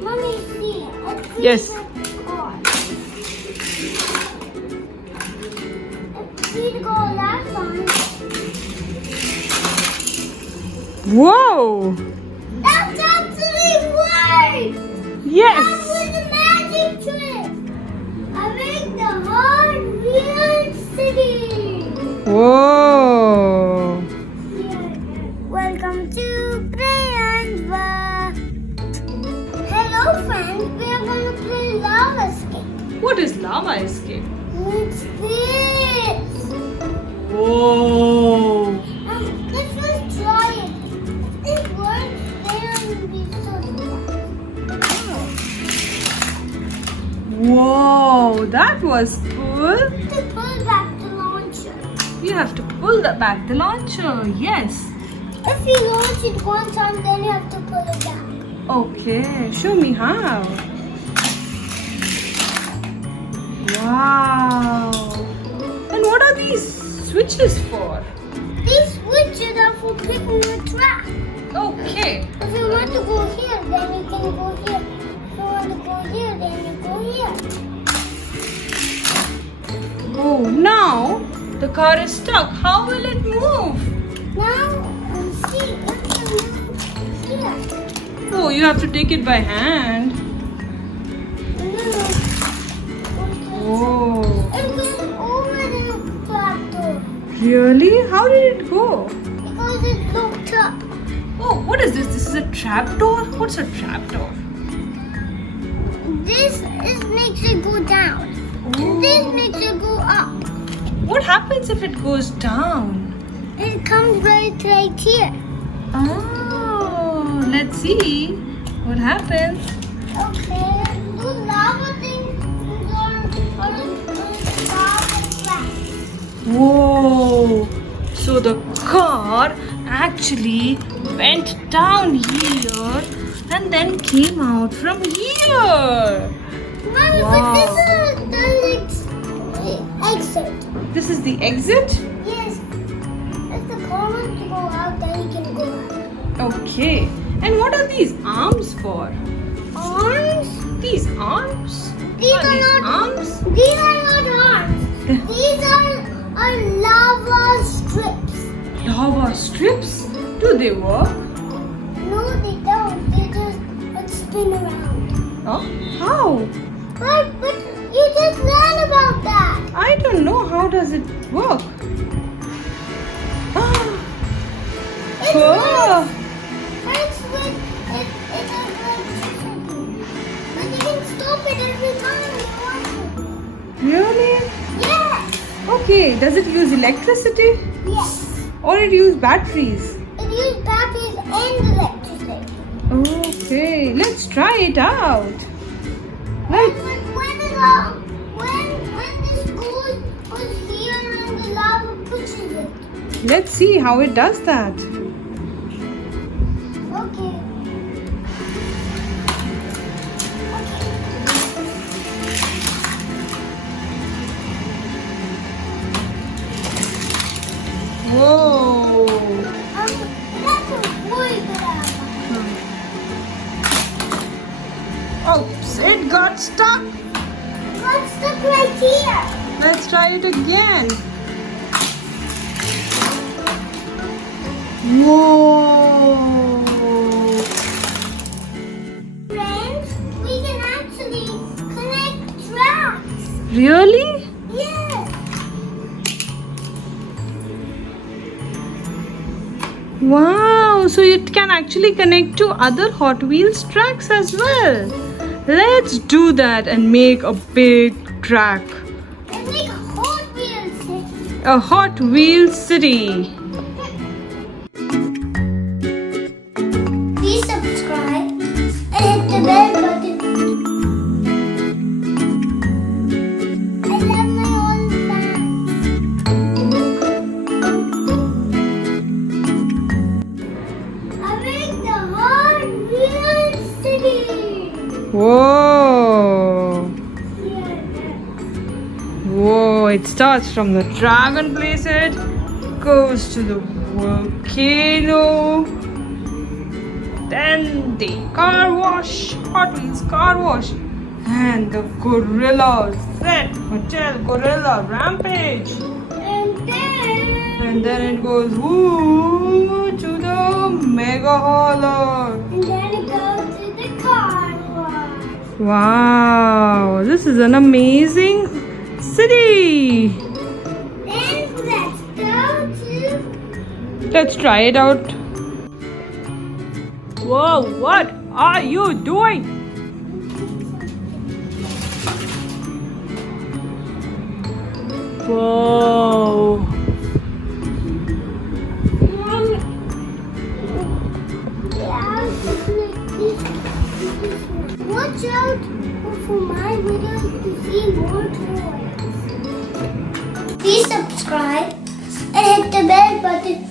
Mommy, see. Yes. We go last one. Whoa! That's actually worked! Yes! That was a magic trick! I make the whole real city! Whoa! Welcome to Prayan's world! Hello friends, we are going to play lava escape. What is lava escape? It's this! Whoa! Let's just try it. If it works, then we Whoa! That was cool. to pull back the launcher. You have to pull back the launcher. Yes. If you launch it one time, then you have to pull it back. Okay. Show me how. Wow. And what are these switches for? These switches are for picking the track. Okay. If you want to go here, then you can go here. If you want to go here, then you go here. Oh, now the car is stuck. How will it move? Now, see if you move here. Oh, you have to take it by hand. Oh. It goes over the tractor Really? How did it go? because it looked up. Oh, what is this? This is a trap door? What's a trap door? This makes it go down. Oh. This makes it go up. What happens if it goes down? It comes right here. Oh, let's see what happens. Okay, those lava things are lava tracks. Whoa! So the car actually went down here and then came out from here. Mommy, Wow. but this is the exit. This is the exit? Yes. If the car wants to go out, then you can go out. Okay. And what are these arms for? Arms? These arms? These Are are these not arms? These are not arms. These are lava strips. Lava strips? Do they work? No, they don't. They just spin around. Oh, how? But you just learned about that. I don't know. How does it work? Ah. It Oh. works. It's with it does electricity. But you can stop it every time you want Really? to. Yes. Okay. Does it use electricity Yes. or it use batteries? It uses batteries and electricity. Okay. Let's try it out. Right. But when this goes here and the lava pushes it. Let's see how it does that. Okay. Whoa. That's a really good apple. Oops, it got stuck. Got stuck right here. Let's try it again. Whoa. Friends, we can actually connect tracks. Really? Yes. Wow, so it can actually connect to other Hot Wheels tracks as well. Let's do that and make a big track. And make Hot Wheels. A Hot Wheels city. Please subscribe and hit the bell button. I love my old fans. I make the Hot Wheels city. Whoa. Yeah. Whoa, it starts from the dragon place, it goes to the volcano. Then the car wash, Hot Wheels car wash, and the gorilla set, Hotel Gorilla Rampage. And then it goes woo to the mega hauler. And then it goes to the car wash. Wow, this is an amazing city. Then let's go to... Let's try it out. Whoa, what are you doing? Whoa. Watch out for my videos to see more toys. Please subscribe and hit the bell button